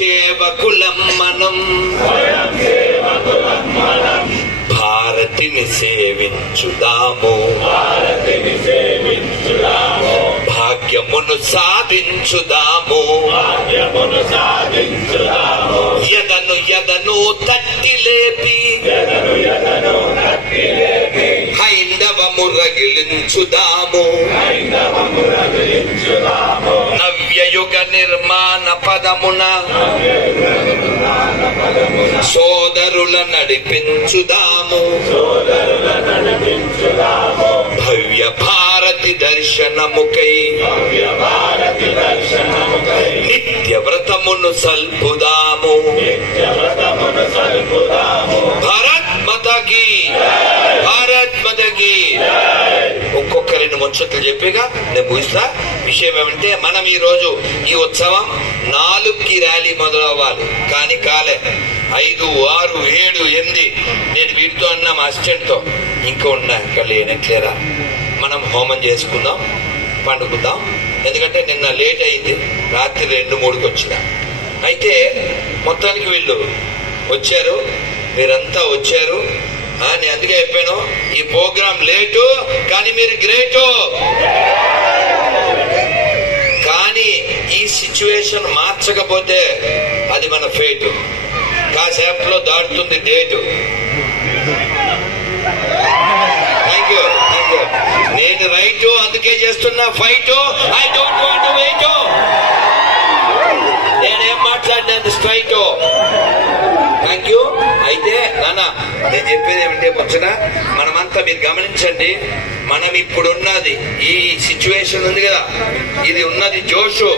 సేవకులం మనం, భారతిని సేవించుదాము, భాగ్యమును సాధించుదాము, ఎదను ఎదను తట్టి లేపి హైందవము రగిలించుదాము, నవ్యయుగ నిర్మాణ పదమున సోదరుల నడిపించుదాము, భవ్య భారతి దర్శనముకై నిత్య వ్రతమును సల్పుదాము. భారత్ మాతాకి, భారత్ మాతాకి. ఒక్కొక్క రెండు ముచ్చట్లు చెప్పిగా నేను ముగిస్తా. విషయం ఏమంటే, మనం ఈ రోజు ఈ ఉత్సవం 4కి ర్యాలీ మొదలవ్వాలి, కానీ కాలే. 5, 6, 7, 8 నేను వీటితో అన్న మా అసిస్టెంట్ తో ఇంకా ఉన్నా ఇక్కడ లేనట్లేరా. మనం హోమం చేసుకుందాం, పండుకుందాం. ఎందుకంటే నిన్న లేట్ అయింది, రాత్రి 2, 3కి వచ్చిన. అయితే మొత్తానికి వీళ్ళు వచ్చారు, మీరంతా వచ్చారు. నేను అందుకే చెప్పాను, ఈ ప్రోగ్రాం లేటు కానీ మీరు గ్రేటు. కానీ ఈ సిచ్యువేషన్ మార్చకపోతే అది మన ఫేటు. కాసేపట్లో దాటుతుంది date. Thank you, thank you. నేను రైటు అందుకే చేస్తున్నా fight. I don't want to wait. నేనేం మాట్లాడినంత స్ట్రైట్. Thank you. అయితే నాన్న నేను చెప్పేది ఏమిటంటే, ముచ్చట మనమంతా మీరు గమనించండి. మనం ఇప్పుడున్నది ఈ సిచ్యువేషన్ ఉంది కదా, ఇది ఉన్నది జోషు.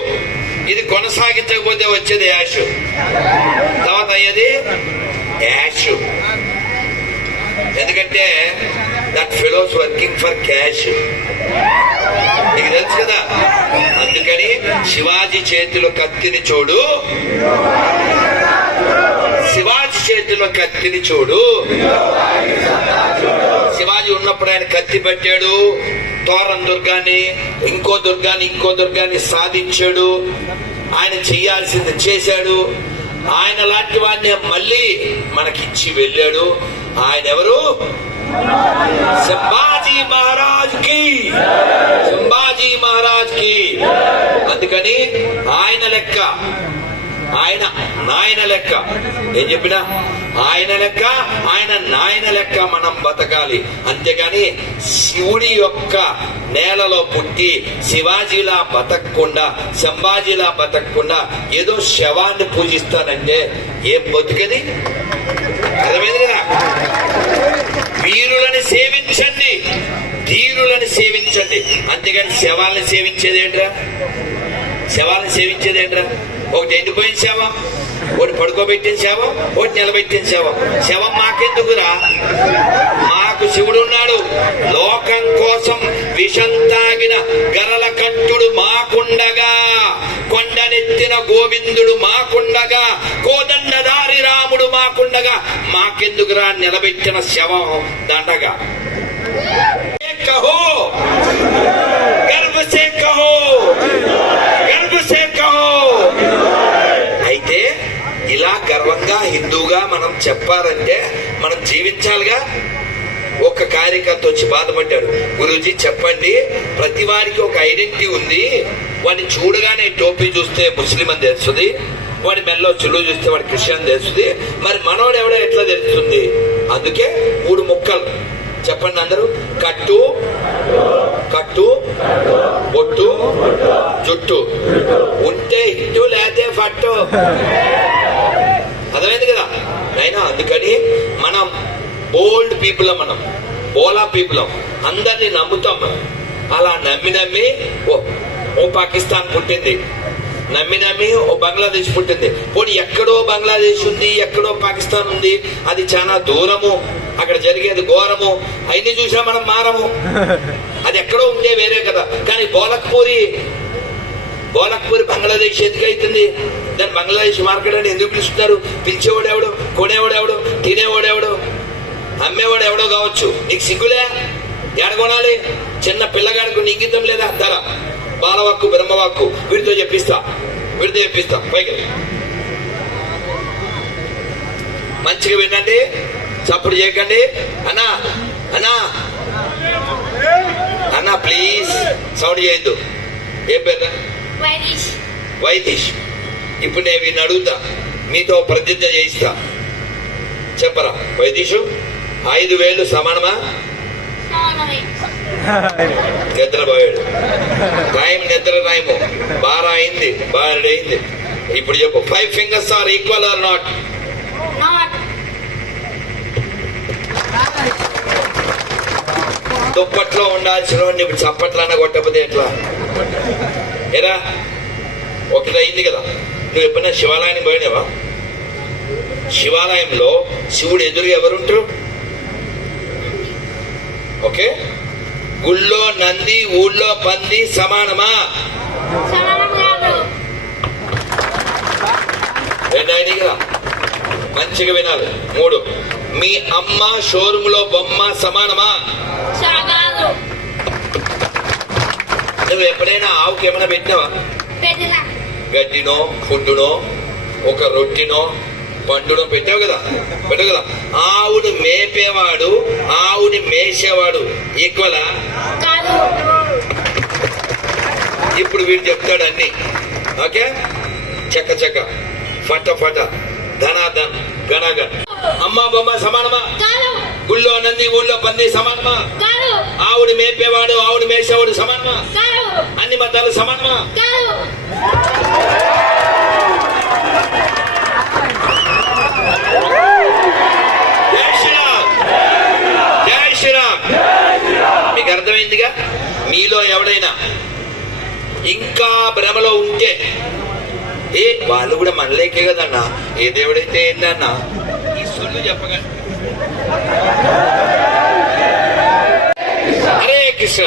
ఇది కొనసాగించకపోతే వచ్చేది యాష్, తర్వాత అయ్యేది యాష్. ఎందుకంటే that fellows working for cash, నీకు తెలుసు కదా. అందుకని శివాజీ చేతిలో కత్తిని చూడు, శివాజీ చేతిలో కత్తిని చూడు. శివాజీ ఉన్నప్పుడు ఆయన కత్తి పెట్టాడు, తోరన్ దుర్గాన్ని, ఇంకో దుర్గాన్ని సాధించాడు. ఆయన చెయ్యాల్సింది చేశాడు. ఆయన లాంటి వాడిని మళ్ళీ మనకిచ్చి వెళ్ళాడు. ఆయన ఎవరు? సంభాజీ మహారాజ్ కి, సంభాజీ మహారాజ్ కి. అందుకని ఆయన లెక్క, ఆయన నాయన లెక్క, ఏం చెప్పినా ఆయన లెక్క, ఆయన నాయన లెక్క మనం బతకాలి. అంతేగాని శివుడి యొక్క నేలలో పుట్టి శివాజీలా బతకకుండా, సంభాజీలా బతకకుండా ఏదో శవాన్ని పూజిస్తానంటే ఏం బతుకది? అర్థమైంది కదా? వీరులని సేవించండి, ధీరులని సేవించండి, అంతేగాని శవాల్ని సేవించేది ఏంట్రా? శవాలను సేవించేది ఏంట్రా? ఒకటి ఎండిపోయిన శవం, ఒకటి పడుకోబెట్టిన శవం, ఒకటి నిలబెట్టిన శవం. శవం మాకెందుకురా? మాకు శివుడు ఉన్నాడు. లోకం కోసం విషం తాగిన గరల కంఠుడు మాకుండగా, కొండనెత్తిన గోవిందుడు మాకుండగా, కోదండదారి రాముడు మాకుండగా, మాకెందుకురా నిలబెట్టిన శవం దండగా? కహో గర్వ సే కహో, గర్వ సే కహో. అయితే ఇలా గర్వంగా హిందూగా మనం చెప్పాలంటే మనం జీవించాలిగా. ఒక కార్యకర్త వచ్చి బాధపడ్డాడు, గురూజీ చెప్పండి, ప్రతి వారికి ఒక ఐడెంటిటీ ఉంది, వాడిని చూడగానే టోపీ చూస్తే ముస్లిం అని తెలుస్తుంది, వాడి మెల్లో చులువు చూస్తే వాడి క్రిస్టియన్ తెలుస్తుంది, మరి మనవాడు ఎవడో ఎట్లా తెలుస్తుంది? అందుకే 3 ముక్కలు చెప్పండి అందరూ. కట్టు, కట్టు, బొట్టు, జుట్టు. ఉంటే ఇట్టు, లేతే పట్టు. అర్థమైంది కదా అయినా? అందుకని మనం బోల్డ్ పీపుల్, మనం బోలా పీపుల్, అందరినీ నమ్ముతాం మనం. అలా నమ్మి ఓ పాకిస్తాన్ పుట్టింది, నమ్మి ఓ బంగ్లాదేశ్ పుట్టింది. పోనీ ఎక్కడో బంగ్లాదేశ్ ఉంది, ఎక్కడో పాకిస్తాన్ ఉంది, అది చాలా దూరము, అక్కడ జరిగేది ఘోరము, అవన్నీ చూసా మనం మారము. అది ఎక్కడో ఉంటే వేరే కదా. కానీ బోలక్పూరి బంగ్లాదేశ్ ఎందుకు అవుతుంది? దాన్ని బంగ్లాదేశ్ మార్కెట్ అని ఎందుకు పిలుస్తున్నారు? పిలిచేవాడు ఎవడు, కొనేవాడు ఎవడు, తినేవాడు ఎవడు, అమ్మేవాడు ఎవడో కావచ్చు. నీకు సిగ్గులే? ఎడ కొనాలి? చిన్న పిల్లగాడికి ఇంగితం లేదా? ధర బాలవాక్కు బ్రహ్మవాక్కు వీడితో చెప్పిస్తా పైకి మంచిగా వినండి, చప్పుడు చేయకండి. అన్నా అన్నా అన్నా ప్లీజ్ సౌండ్ చేయొద్దు. ఏం పేరు? వైదిష్. ఇప్పుడు నేను వీడిని అడుగుతా, మీతో ప్రతిజ్ఞ చేయిస్తా, చెప్పరా వైదిషు? 5 వేలు సమానమా? నిద్రపోయాడు, టైం నిద్ర టైము బాగా అయింది, బాగా. ఇప్పుడు చెప్పు, 5 fingers are equal or not? దుప్పట్లో ఉండాల్సిన ఇప్పుడు చప్పట్లన్నా కొట్టకపోతే ఎట్లా? ఏరా ఒకటి అయింది కదా. నువ్వు ఎప్పుడైనా శివాలయానికి పోయినావా? శివాలయంలో శివుడు ఎదురుగా ఎవరుంటారు? ఓకే, గుళ్ళో నంది, ఊళ్ళో పంది సమానమా? రెండైనా మంచిగా వినాలి. 3, మీ అమ్మ షోరూమ్ లో బొమ్మ సమానమా? నువ్వు ఎప్పుడైనా ఆవుకి ఏమైనా పెట్టినావా? గడ్డినో, ఫుడ్డునో, ఒక రొట్టినో, పండునో పెట్టావు కదా? ఆవుని మేపేవాడు, ఆవుని మేసేవాడు ఈక్వలా? ఇప్పుడు వీడు చెప్తాడు అన్ని. ఓకే, చక్క ఫట ధనాధన్ గణగన్. అమ్మ బొమ్మ సమానమా? గుళ్ళో నంది, ఊళ్ళో పంది సమానమా? ఆవుని మేపేవాడు, ఆవుని మేసేవాడు సమానమా? అన్ని మతాలు సమానమా? జై శ్రీరామ్. మీకు అర్థమైందిగా? మీలో ఎవడైనా ఇంకా భ్రమలో ఉంటే, వాళ్ళు కూడా మనలేకే కదన్నా, ఏ దేవుడైతే ఏంటన్నా ఈ సుళ్ళు చెప్పగా. హరే కృష్ణ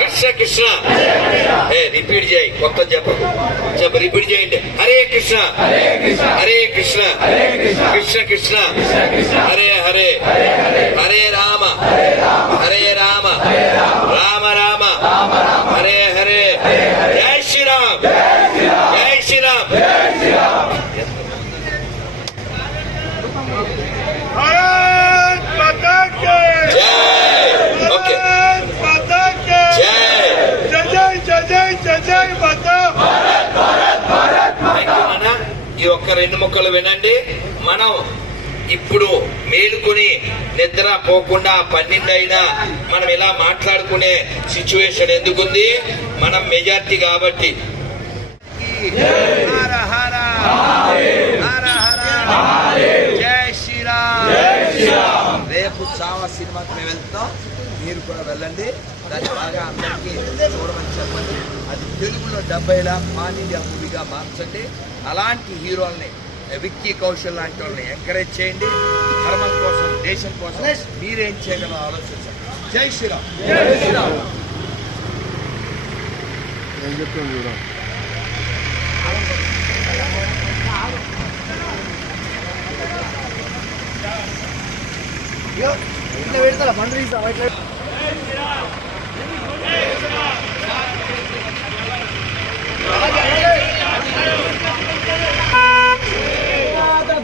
కృష్ణ కృష్ణ. రిపీట్ చేయి, కొత్త చెప్పు రిపీట్ చేయండి. హరే కృష్ణ హరే కృష్ణ కృష్ణ కృష్ణ హరే హరే, హరే రామ హరే రామ రామ రామ హరే హరే. జై శ్రీరామ్, జై శ్రీరామ్. జై జై జై జై జై మాతా. ఒక్క 2 ముక్కలు వినండి. మనం ఇప్పుడు మేలుకొని నిద్ర పోకుండా 12 అయినా మనం ఇలా మాట్లాడుకునే సిచ్యువేషన్ ఎందుకుంది? మనం మెజార్టీ కాబట్టి. హర హర హర హర జై శ్రీరామ్. రేపు చావా సినిమాకి మేము వెళ్తున్నాం, మీరు కూడా వెళ్ళండి. దాన్ని బాగా అందరికీ చూడమని చెప్పండి. అది తెలుగులో 70లా పాన్ ఇండియా మూవీగా మార్చండి. అలాంటి హీరోల్ని, విక్కీ కౌశల్ లాంటి వాళ్ళని ఎంకరేజ్ చేయండి. ధర్మం కోసం, దేశం కోసం మీరేం చేయగలరో ఆలోచించండి. జై శ్రీరామ్. జై శ్రీరామ్. ఇట్లా పెడతారా పండుగ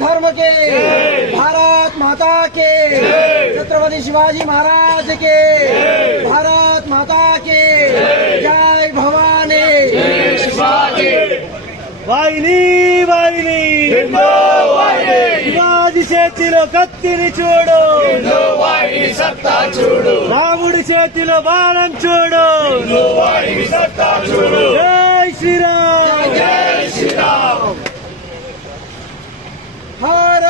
धर्म के, भारत माता के, छत्रपति शिवाजी महाराज के, भारत माता के, जय भवानी. వాయిని వాయిని శివాజీ చేతిలో కత్తిని చూడు, రాముడి చేతిలో బాణం చూడు. జై శ్రీరామ్. జై శ్రీరామ్. हर